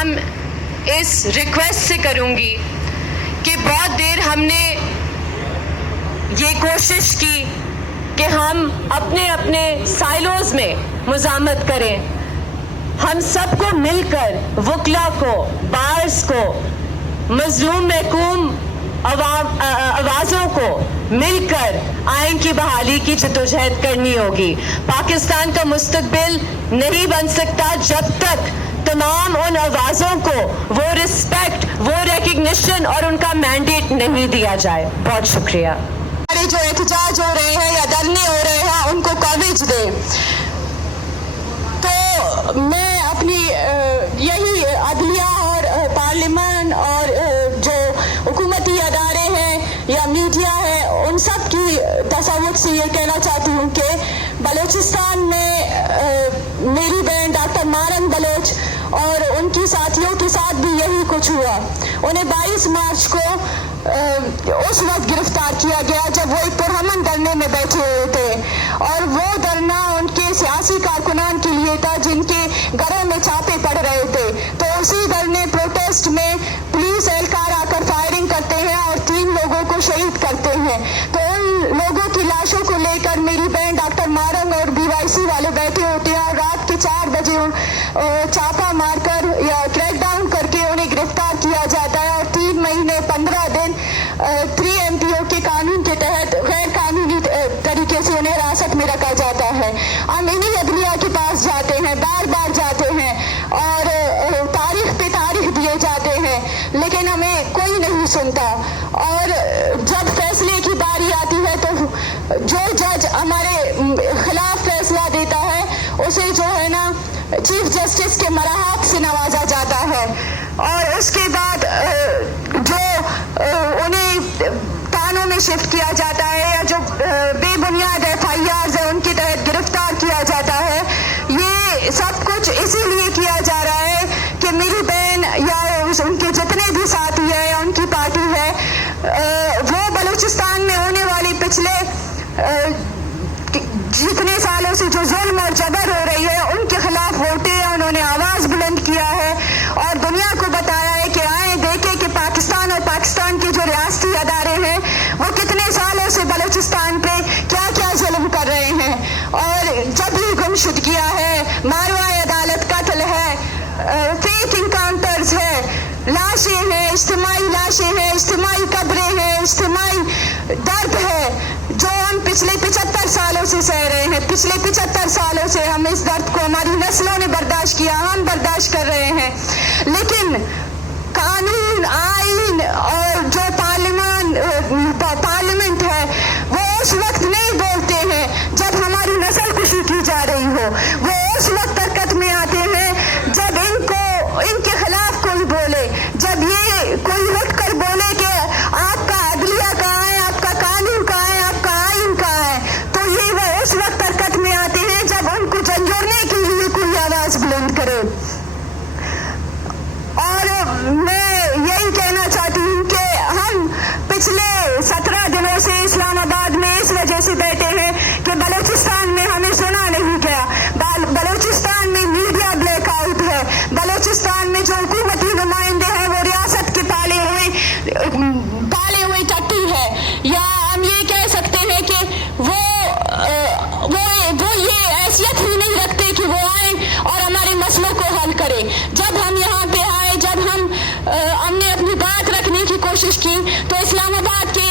اہتمام اس ریکویسٹ سے کروں گی کہ بہت دیر ہم نے یہ کوشش کی کہ ہم اپنے اپنے سائلوز میں مزاحمت کریں. ہم سب کو مل کر وکلا کو، بارز کو، مظلوم محکوم آوازوں کو مل کر آئین کی بحالی کی جدوجہد کرنی ہوگی. پاکستان کا مستقبل نہیں بن سکتا جب تک تمام ان آوازوں کو وہ رسپیکٹ، وہ ریکگنیشن اور ان کا مینڈیٹ نہیں دیا جائے. بہت شکریہ. ہمارے جو احتجاج ہو رہے ہیں یا دھرنے ہو رہے ہیں ان کو کوریج دے. تو میں اپنی یہی عدلیہ اور پارلیمان اور جو حکومتی ادارے ہیں یا میڈیا ہے ان سب کی تصوت سے یہ کہنا چاہتی ہوں کہ بلوچستان میں میری بہن ڈاکٹر مارنگ بلوچ اور ان کی ساتھیوں کے ساتھ بھی یہی کچھ ہوا. انہیں 22 مارچ کو اس وقت گرفتار کیا گیا جب وہ ایک پرامن دھرنے میں بیٹھے ہوئے تھے، اور وہ دھرنا ان کے سیاسی کارکنان کے لیے تھا جن کے گھروں میں چھاپے پڑ رہے تھے. تو اسی دھرنے پروٹیسٹ میں پولیس اہلکار آ کر فائرنگ کرتے ہیں اور 3 لوگوں کو شہید کرتے ہیں. تو ان لوگوں کی لاشوں کو لے کر میری بہن ڈاکٹر مارنگ اور BYC والے بیٹھے ہوتے ہیں اور رات کے 4 بجے چھاپا مار کر یا کریک ڈاؤن کر کے انہیں گرفتار کیا جاتا ہے اور 3 مہینے 15 دن 3 MPO کے قانون کے تحت غیر قانونی طریقے سے انہیں حراست میں رکھا جاتا ہے. ہم انہی عدلیہ کے پاس جاتے ہیں، بار بار جاتے ہیں اور تاریخ پہ تاریخ دیے جاتے ہیں، لیکن ہمیں کوئی نہیں سنتا. اور جب فیصلے کی باری آتی ہے تو جو جج ہمارے خلاف فیصلہ دیتا ہے اسے جو ہے نا چیف جسٹس کے مراحت سے نوازا جاتا ہے، اور اس کے بعد جو انہیں تھانوں میں شفٹ کیا جاتا ہے یا جو بے بنیاد FIRs ہیں ان کے تحت گرفتار کیا جاتا ہے. یہ سب کچھ اسی لیے کیا جا رہا ہے کہ میری بہن یا ان کے جتنے بھی ساتھی ہیں یا ان کی پارٹی ہے وہ بلوچستان میں ہونے والی پچھلے جتنے سالوں سے جو ظلم اور جبر ہو رہی ہے ان کے خلاف ووٹے ہیں. انہوں نے آواز بلند کیا ہے اور دنیا کو بتایا ہے کہ آئیں دیکھیں کہ پاکستان اور پاکستان کے جو ریاستی ادارے ہیں وہ کتنے سالوں سے بلوچستان پہ کیا کیا ظلم کر رہے ہیں. اور جب بھی گمشدگیاں ہے، ماروائے عدالت قتل ہے، فیک انکاؤنٹرز ہے، لاشیں ہیں، اجتماعی لاشیں ہیں، اجتماعی قبریں ہیں، اجتماعی درد ہے جو ہم پچھلے 75 سالوں سے سہ رہے ہیں. پچھلے 75 سالوں سے ہم اس درد کو ہماری نسلوں نے برداشت کیا، ہم برداشت کر رہے ہیں. لیکن قانون، آئین اور جو پارلیمنٹ ہے وہ اس وقت نہیں بولتے ہیں جب ہماری نسل کشی کی جا رہی ہو. وہ اس وقت حرکت میں آتے ہیں جب ان کے خلاف کوئی بولے، جب یہ کوئی اٹھ کر بولے کہ آپ کا عدلیہ کہاں ہے، آپ کا قانون کہاں ہے، آپ کا آئین کہاں ہے. تو یہ وہ اس وقت حرکت میں آتے ہیں جب ان کو جھنجھوڑنے کے لیے کوئی آواز بلند کرے. اور میں یہی کہنا چاہتی ہوں کہ ہم پچھلے 17 دنوں سے اسلام آباد میں اس وجہ سے بیٹھے ہیں کہ بلوچستان میں ہمیں سنا نہیں گیا. بلوچستان میں میڈیا بلیک آؤٹ ہے. بلوچستان میں جو حکومتی نمائندے ہیں وہ ریاست کے پالے ہوئے ٹٹی ہے، یا ہم یہ کہہ سکتے ہیں کہ وہ یہ حیثیت ہی نہیں رکھتے کہ وہ آئیں اور ہمارے مسئلوں کو حل کریں. جب ہم یہاں پہ آئے، جب ہم نے اپنی بات رکھنے کی کوشش کی تو اسلام آباد کے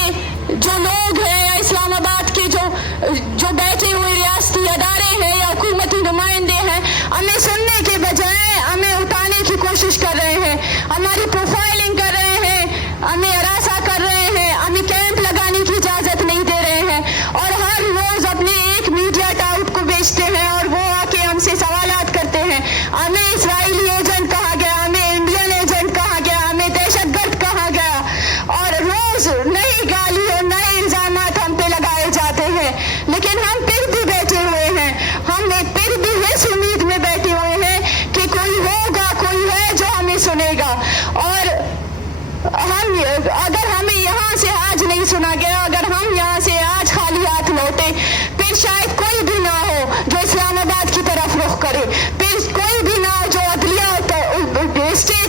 جو لوگ ہیں یا اسلام آباد کے جو بیٹھے ہوئے ریاستی ادارے ہیں یا حکومتی نمائندے ہیں ہمیں سننے کے بجائے ہمیں اٹھانے کی کوشش کر رہے ہیں، ہماری پروفائلنگ کر رہے ہیں، ہمیں ہراساں کر رہے ہیں، ہمیں کیمپ لگانے کی اجازت نہیں دے رہے ہیں، اور ہر روز اپنے ایک میڈیا ٹاؤٹ کو بیچتے ہیں اور وہ آ کے ہم سے سوالات کرتے ہیں. ہمیں اسرائیلی ایجنٹ کہا گیا، ہمیں انڈین ایجنٹ کہا گیا، ہمیں دہشت گرد کہا گیا، اور روز نئی گالی اور نئے الزامات ہم پہ لگائے جاتے ہیں. لیکن ہم پھر بھی بیٹھے ہوئے ہیں، ہم پھر بھی اس امید میں بیٹھے ہوئے ہیں کہ کوئی ہوگا، کوئی ہے جو ہمیں سنے گا. اور اگر ہمیں یہاں سے آج نہیں سنا گیا، اگر ہم یہاں سے آج خالی ہاتھ لوٹے، پھر شاید کوئی بھی نہ ہو جو اسلام آباد کی طرف رخ کرے، پھر کوئی بھی نہ ہو جو عدلیہ اسٹیٹ